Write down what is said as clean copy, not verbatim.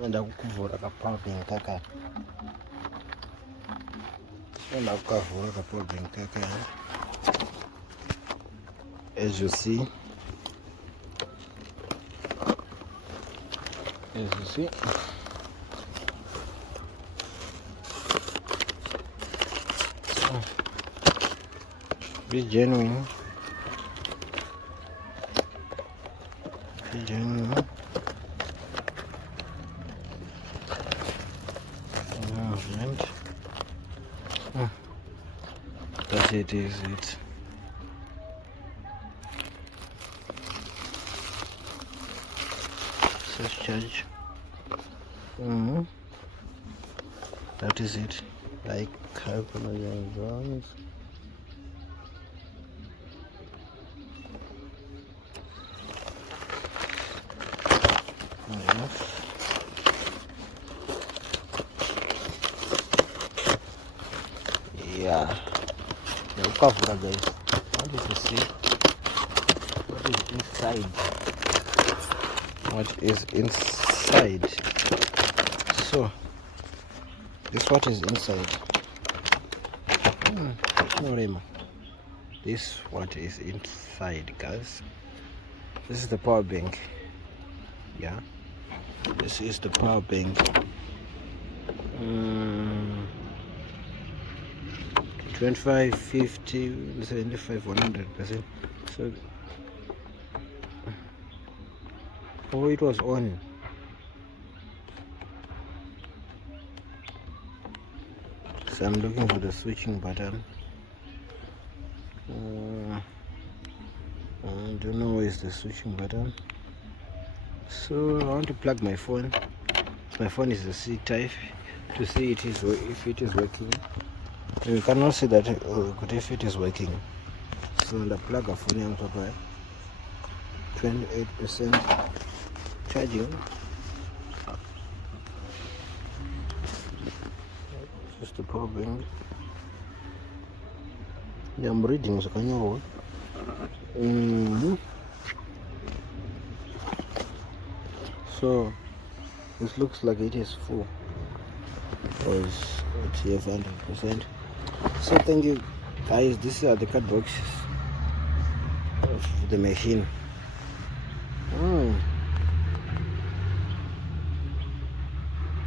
Nenda kukuvura ka PowerBank kaka. Nenda kukavura ka PowerBank kaka. As you see. So, be genuine. Be genuine. That's it, is it. Says charge. That is it. Like calculations. Yeah. The cover, guys. What is you see? What is inside? What is inside? So, this what is inside. This what is inside, guys. This is the PowerBank. Yeah. This is the PowerBank. 25, 50, 75, 100%. So, oh, it was on. So I'm looking for the switching button. I don't know where is the switching button. So I want to plug my phone. My phone is a C type to see if it is working. You cannot see that if it is working. So the plug a phone on top 28% charging. Just the PowerBank. Yeah, I'm reading, so can you hold? So this looks like it is full. Because it's here 100%. So thank you guys. These are the card boxes of the machine.